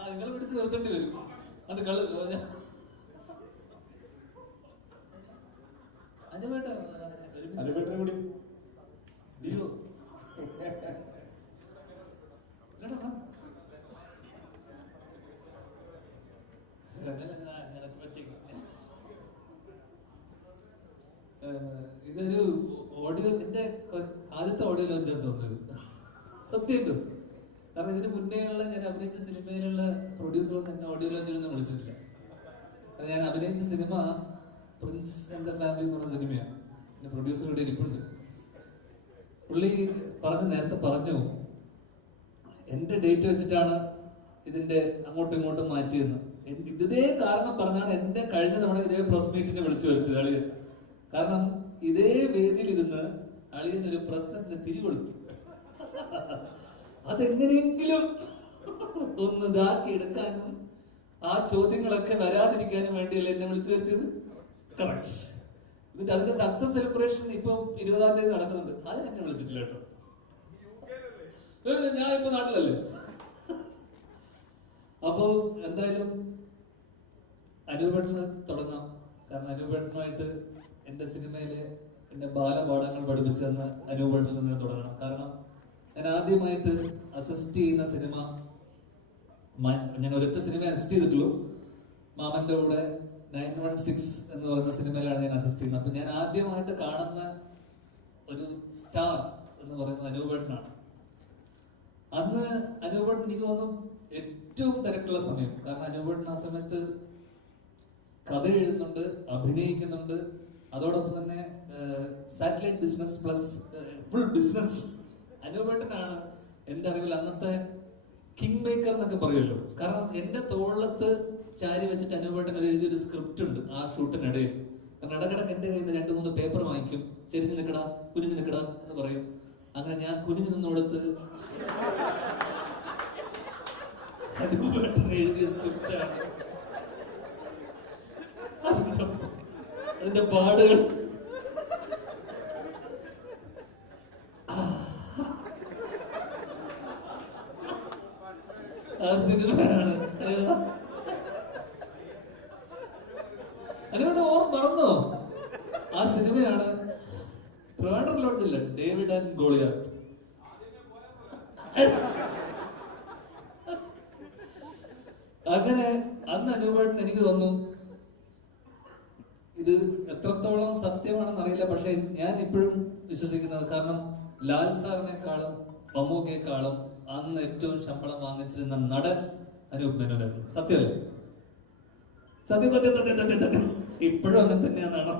ആ നിങ്ങൾ പിടിച്ച് നിർത്തേണ്ടി വരും. അത് കളി അനുവേട്ട കൂടി ഡിയോ ഇതൊരു ഓഡിയോ എന്റെ ആദ്യത്തെ ഓഡിയോ ലോഞ്ച് തോന്നുന്നത് സത്യമായിട്ടും കാരണം ഇതിന് മുന്നേയുള്ള ഞാൻ അഭിനയിച്ച സിനിമയിലുള്ള പ്രൊഡ്യൂസറൊന്നും എന്നെ ഓഡിയോ ലോഞ്ചിലൊന്നും വിളിച്ചിട്ടില്ല. അത് ഞാൻ അഭിനയിച്ച cinema prince and the family എന്ന് പറഞ്ഞ സിനിമയാണ്. എന്റെ പ്രൊഡ്യൂസർ ഇരിപ്പുണ്ട്. പുള്ളി പറഞ്ഞ് നേരത്തെ പറഞ്ഞു എന്റെ ഡേറ്റ് വെച്ചിട്ടാണ് ഇതിന്റെ അങ്ങോട്ടും ഇങ്ങോട്ടും മാറ്റിയെന്ന്. ഇതേ കാരണം പറഞ്ഞാണ് എന്റെ കഴിഞ്ഞ തവണ ഇതേ പ്രസ് മീറ്റിനെ വിളിച്ചു വരുത്തിയത് അളിയൻ. കാരണം ഇതേ വേദിയിലിരുന്ന് അളിയൻ ഒരു പ്രശ്നത്തിന് തിരികൊടുത്തു. അതെങ്ങനെയെങ്കിലും ഒന്ന് ഇതാക്കി എടുക്കാനും ആ ചോദ്യങ്ങളൊക്കെ വരാതിരിക്കാനും വേണ്ടിയല്ലേ എന്നെ വിളിച്ചു വരുത്തിയത്? കറക്റ്റ് എന്നിട്ട് അതിന്റെ സക്സസ് സെലിബ്രേഷൻ ഇപ്പൊ ഇരുപതാം തീയതി നടക്കുന്നുണ്ട്. അത് എന്നെ വിളിച്ചിട്ടില്ല കേട്ടോ. ഞാൻ ഇപ്പൊ നാട്ടിലല്ലേ? അപ്പോ എന്തായാലും അനുപേട്ടന് തുടങ്ങാം. കാരണം അനുപേട്ടനുമായിട്ട് എന്റെ സിനിമയിലെ എന്റെ ബാലപാഠങ്ങൾ പഠിപ്പിച്ചു തന്ന അനുപേട്ടനിൽ നിന്ന് തുടങ്ങണം. കാരണം ഞാൻ ആദ്യമായിട്ട് അസിസ്റ്റ് ചെയ്യുന്ന സിനിമ ഞാൻ ഒരൊറ്റ സിനിമ അസിസ്റ്റ് ചെയ്തിട്ടുള്ളൂ. മാമന്റെ കൂടെ നയൻ വൺ സിക്സ് എന്ന് പറയുന്ന സിനിമയിലാണ് ഞാൻ അസിസ്റ്റ് ചെയ്യുന്നത്. അപ്പൊ ഞാൻ ആദ്യമായിട്ട് കാണുന്ന ഒരു സ്റ്റാർ എന്ന് പറയുന്നത് അനൂപേട്ടനാണ്. അന്ന് അനൂപേട്ടൻ എനിക്ക് തോന്നുന്നു ഏറ്റവും തിരക്കുള്ള സമയം. കാരണം അനൂപേട്ടൻ ആ സമയത്ത് കഥ എഴുതുന്നുണ്ട് അഭിനയിക്കുന്നുണ്ട്. അതോടൊപ്പം തന്നെ satellite business plus full business അനൂപേട്ടനാണ് എന്റെ അറിവിൽ അന്നത്തെ കിങ് മേക്കർ എന്നൊക്കെ പറയുമല്ലോ. കാരണം എന്റെ തോളത്ത് ചാരി വെച്ചിട്ട് അനൂപേട്ടൻ ഒരു എഴുതിയൊരു സ്ക്രിപ്റ്റ് ഉണ്ട് ആ ഷൂട്ടിനിടയിൽ. കാരണം ഇടക്കിടക്ക് എന്റെ കയ്യിൽ നിന്ന് രണ്ട് മൂന്ന് പേപ്പർ വാങ്ങിക്കും. ചെരിഞ്ഞ് നിൽക്കടാ കുനിഞ്ഞ് നിൽക്കടാ എന്ന് പറയും. അങ്ങനെ ഞാൻ കുനിഞ്ഞു നിന്നോടത്ത് അനൂപേട്ടൻ എഴുതിയ സ്ക്രിപ്റ്റാണ് അതിന്റെ പാടുകൾ ആ സിനിമയാണ് അതിനോട് ഓർ മറന്നോ? ആ സിനിമയാണ് ട്രിവാൻഡർ ലോഡ്ജില്ല ഡേവിഡ് ആൻഡ് ഗോളിയാത്ത് അങ്ങനെ അന്ന് അനുഭവം എനിക്ക് തോന്നുന്നു ഇത് എത്രത്തോളം സത്യമാണെന്ന് അറിയില്ല പക്ഷെ ഞാൻ ഇപ്പോഴും വിശ്വസിക്കുന്നത് കാരണം ലാൽ സാറിനെക്കാളും മമ്മൂക്കയെക്കാളും അന്ന് ഏറ്റവും ശമ്പളം വാങ്ങിച്ചിരുന്ന നടൻ അനൂപ് മേനോനായിരുന്നു. സത്യമല്ലേ? സത്യം സത്യം സത്യം സത്യം സത്യം ഇപ്പോഴും അങ്ങനെ തന്നെയാണ് നടൻ.